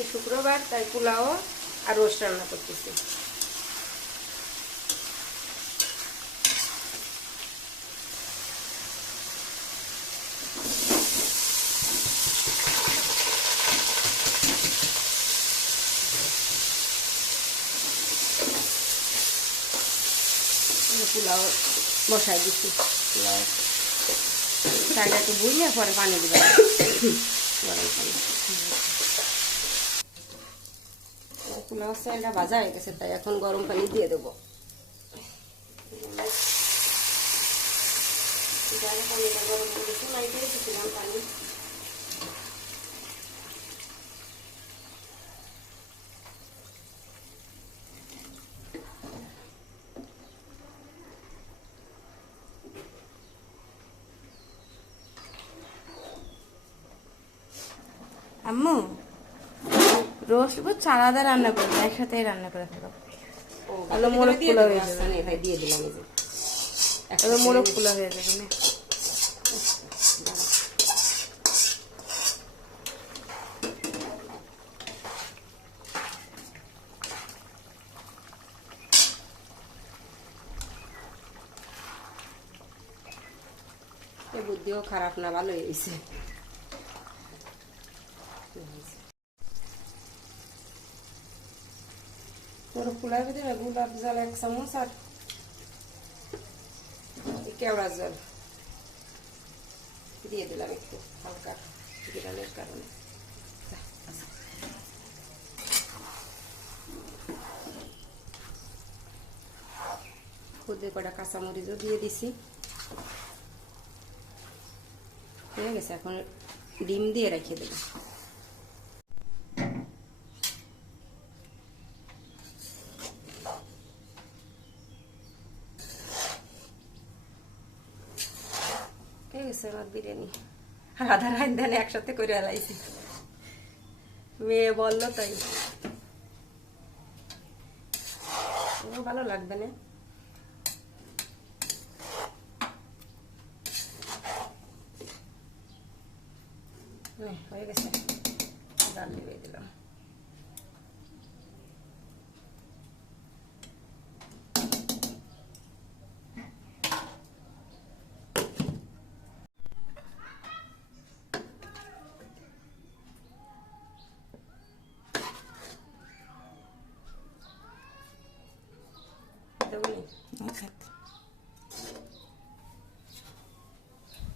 আজকে শুক্রবার, তাই পোলাও আর রোস্ট রান্না করতেছি। পোলাও বসাই দিচ্ছি। পোলাও চাইটা একটু বুঝিয়ে পরে পানি দিলাম, গরম পানি। পোলাও চালটা ভাজা হয়ে গেছে, তাই এখন গরম পানি দিয়ে দেবো। পানিটা গরম করে চুলাই দিয়ে দিচ্ছিলাম পানি। আম্মু রোস্ট বুঝছো আলাদা রান্না করবো, একসাথেই রান্না করে ফেলো। আলো মোরগ পোলা হয়ে যাবে। ভাই দিয়ে দিলাম, আলো মোরগ পোলা হয়ে যাবে না। বুদ্ধিও খারাপ না, ভালো হয়েছে। মোরগ পোলার ভিতরে গোলাপ জল 1 চামচ আর কেওড়া জল দিয়ে দিলাম একটু হালকা গিরানের কারণে। খুদে কটা কাঁচামরিচও দিয়ে দিছি, হয়ে গেছে। এখন ডিম দিয়ে রেখে দেব। হয়ে গেছে আমার বিরিয়ানি। আধা রান্ধনে একসাথে করে এলাইছি, মেয়ে বললো তাই। ভালো লাগবে না? হয়ে গেছে, ডাল দিয়ে দিলাম।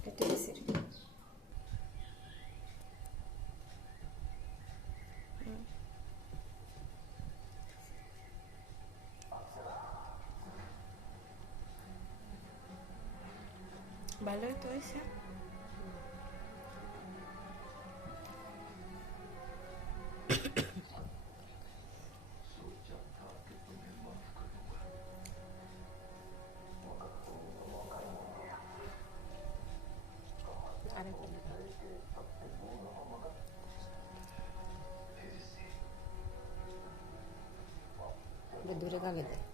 কেটে দিছি। ভালোই তো হয়েছে। দূরে গালে দেয়।